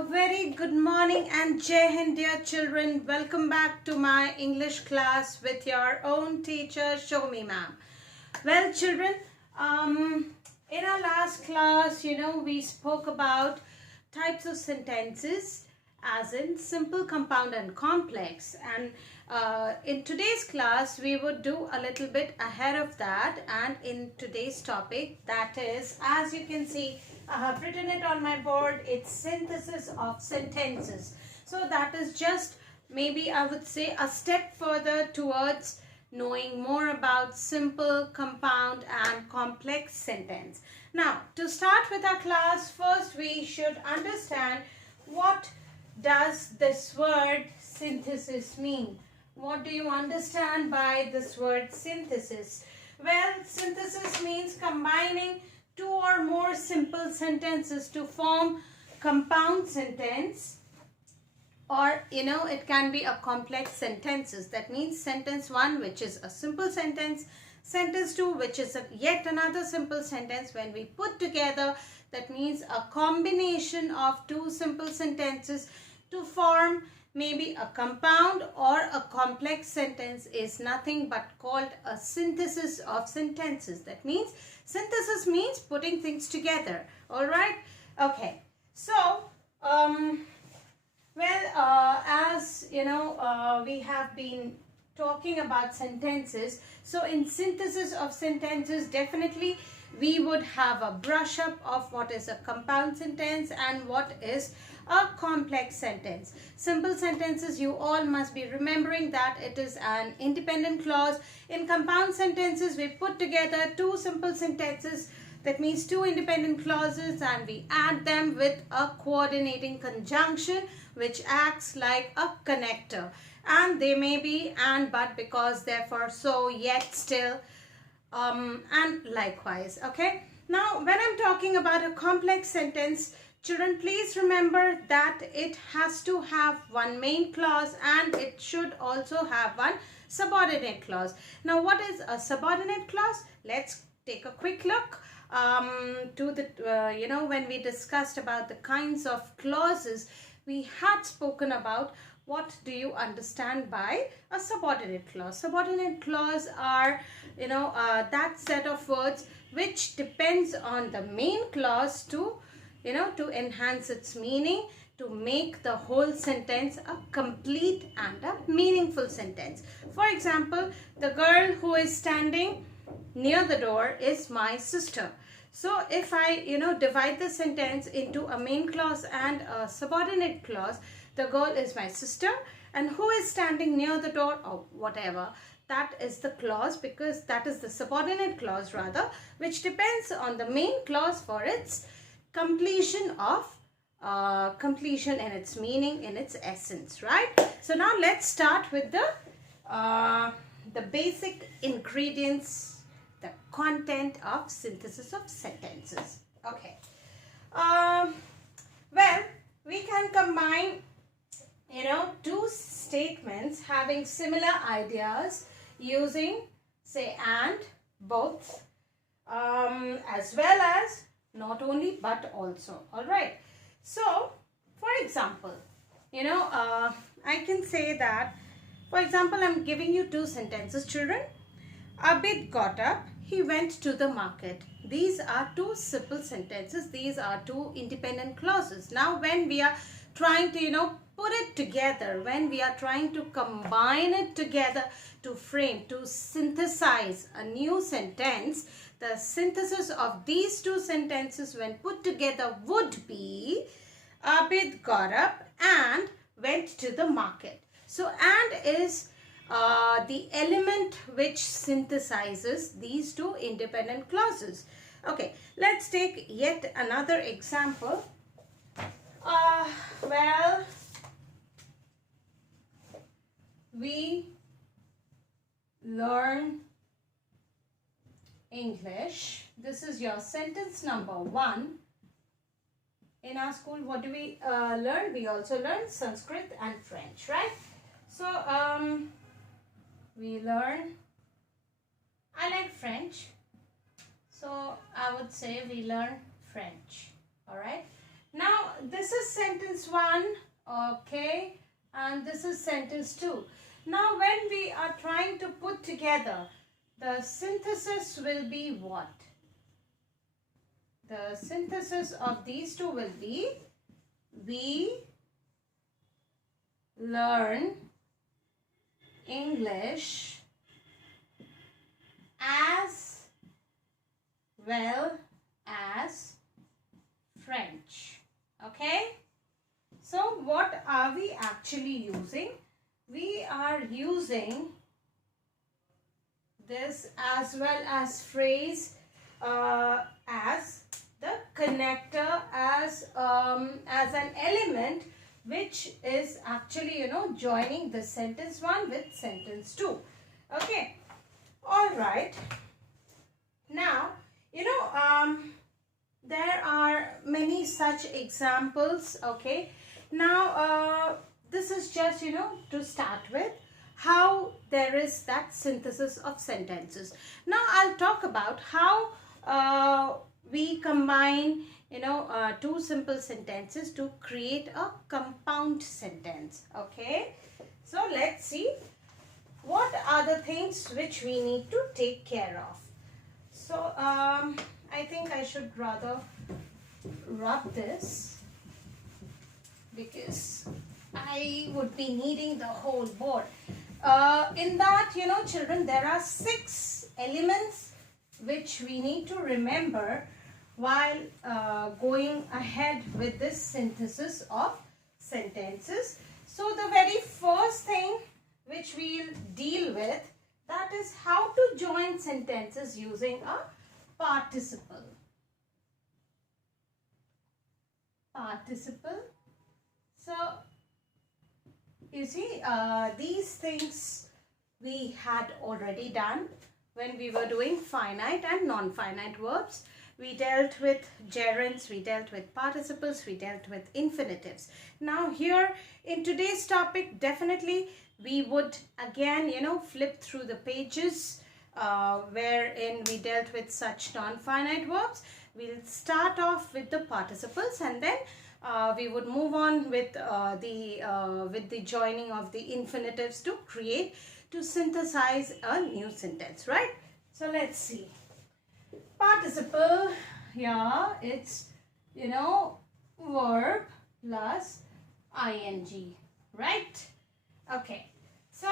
A very good morning and Jai Hind, dear children. Welcome back to my English class with your own teacher, Shomi ma'am. Well, children, in our last class, we spoke about types of sentences as in simple, compound and complex. And in today's class, we would do a little bit ahead of that. And in today's topic, that is, as you can see, I have written it on my board. It's synthesis of sentences. So that is just maybe I would say a step further towards knowing more about simple, compound and complex sentence. Now, to start with our class, first we should understand what does this word synthesis mean. What do you understand by this word synthesis? Well, synthesis means combining two or more simple sentences to form compound sentence, or it can be a complex sentences. That means sentence 1, which is a simple sentence, sentence 2, which is yet another simple sentence. When we put together, that means a combination of two simple sentences to form maybe a compound or a complex sentence is nothing but called a synthesis of sentences. That means synthesis means putting things together. All right. Okay. So, as we have been talking about sentences. So in synthesis of sentences, definitely we would have a brush up of what is a compound sentence and what is a complex sentence. Simple sentences, you all must be remembering that it is an independent clause. In compound sentences, we put together two simple sentences. That means two independent clauses, and we add them with a coordinating conjunction which acts like a connector. And they may be and, but, because, therefore, so, yet, still, and likewise. Okay. Now, when I'm talking about a complex sentence, children, please remember that it has to have one main clause and it should also have one subordinate clause. Now, what is a subordinate clause? Let's take a quick look to the, when we discussed about the kinds of clauses, we had spoken about what do you understand by a subordinate clause. Subordinate clause are, that set of words which depends on the main clause to enhance its meaning, to make the whole sentence a complete and a meaningful sentence. For example, the girl who is standing near the door is my sister. So if I, divide the sentence into a main clause and a subordinate clause, the girl is my sister and who is standing near the door, or whatever, that is the clause, because that is the subordinate clause rather, which depends on the main clause for its completion in its meaning, in its essence, right? So now let's start with the basic ingredients, the content of synthesis of sentences. Okay. Well, we can combine, two statements having similar ideas using, say, and, both, as well as not only but also. All right. So, for example, I can say that, for example, I'm giving you two sentences, children. Abid got up, he went to the market. These are two simple sentences. These are two independent clauses. Now, when we are trying to, put it together, when we are trying to combine it together to frame, to synthesize a new sentence, the synthesis of these two sentences when put together would be Abid got up and went to the market. So, and is the element which synthesizes these two independent clauses. Okay, let's take yet another example. Well, we learn English. This is your sentence number 1. In our school, what do we learn? We also learn Sanskrit and French, right? So, we learn, I like French, so I would say we learn French. All right. Now, this is sentence 1, okay, and this is sentence 2. Now when we are trying to put together, the synthesis will be what? The synthesis of these two will be, we learn English as well as French. Okay? So what are we actually using? We are using this as well as phrase as the connector, as an element which is actually, joining the sentence 1 with sentence 2. Okay. All right. Now, there are many such examples. Okay. Now, this is just, to start with, how there is that synthesis of sentences. Now, I'll talk about how we combine, two simple sentences to create a compound sentence. Okay. So, let's see what are the things which we need to take care of. So, I think I should rather rub this, because I would be needing the whole board. In that, children, there are 6 elements which we need to remember while going ahead with this synthesis of sentences. So the very first thing which we'll deal with, that is how to join sentences using a participle. Participle. So, you see, these things we had already done when we were doing finite and non-finite verbs. We dealt with gerunds, we dealt with participles, we dealt with infinitives. Now here in today's topic, definitely we would again, flip through the pages wherein we dealt with such non-finite verbs. We'll start off with the participles, and then we would move on with the joining of the infinitives to synthesize a new sentence, right? So let's see. Participle, yeah, it's, verb plus ing, right? Okay. So,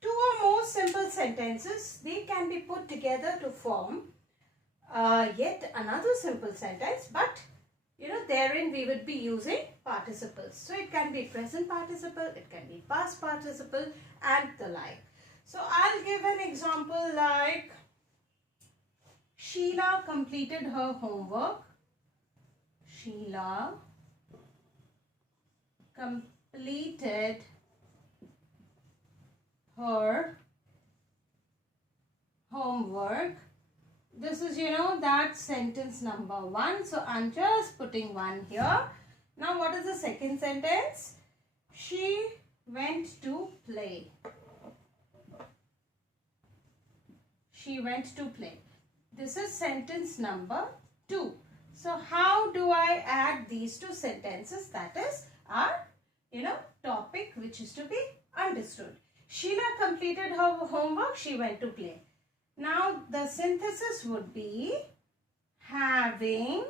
2 or more simple sentences, they can be put together to form yet another simple sentence, but therein we would be using participles. So it can be present participle, it can be past participle, and the like. So I'll give an example like, Sheila completed her homework. Sheila completed her homework. This is, that sentence number 1. So, I'm just putting 1 here. Now, what is the second sentence? She went to play. She went to play. This is sentence number 2. So, how do I add these 2 sentences? That is our, topic which is to be understood. Sheila completed her homework. She went to play. Now, the synthesis would be having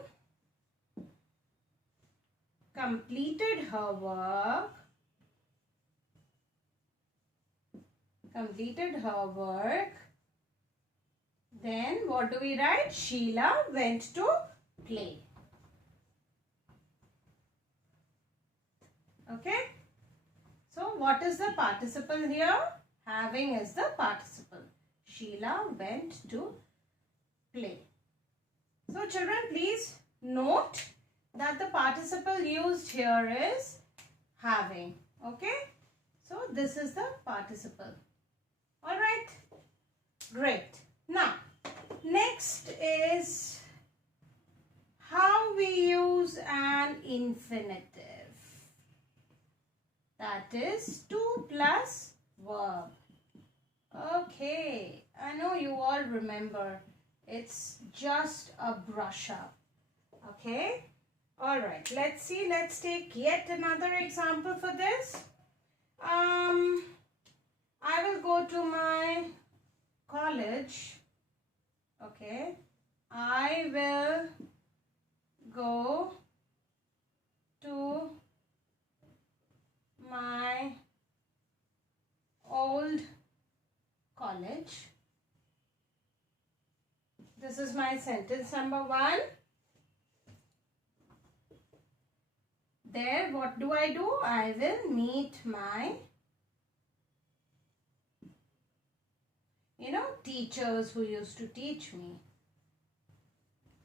completed her work. Then what do we write? Sheila went to play. Okay. So, what is the participle here? Having is the participle. Sheila went to play. So, children, please note that the participle used here is having. Okay. So, this is the participle. Alright. Great. Now, next is how we use an infinitive. That is to plus verb. Okay, I know you all remember. It's just a brush up. Okay, All right, let's see. Let's take yet another example for this. I will go to my college. Okay. I will go to my old college. This is my sentence number 1. There, what do? I will meet my, teachers who used to teach me.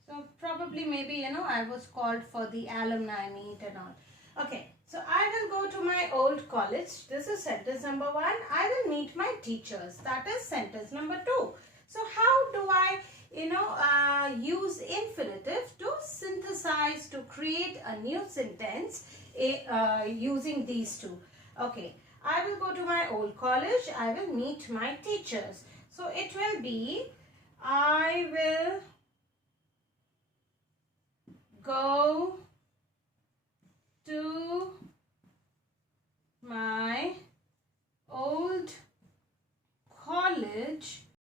So probably maybe, I was called for the alumni meet and all. Okay, so I will go to my old college. This is sentence number 1. I will meet my teachers. That is sentence number 2. So how do I, use infinitive to synthesize, to create a new sentence using these two? Okay, I will go to my old college. I will meet my teachers. So it will be, I will go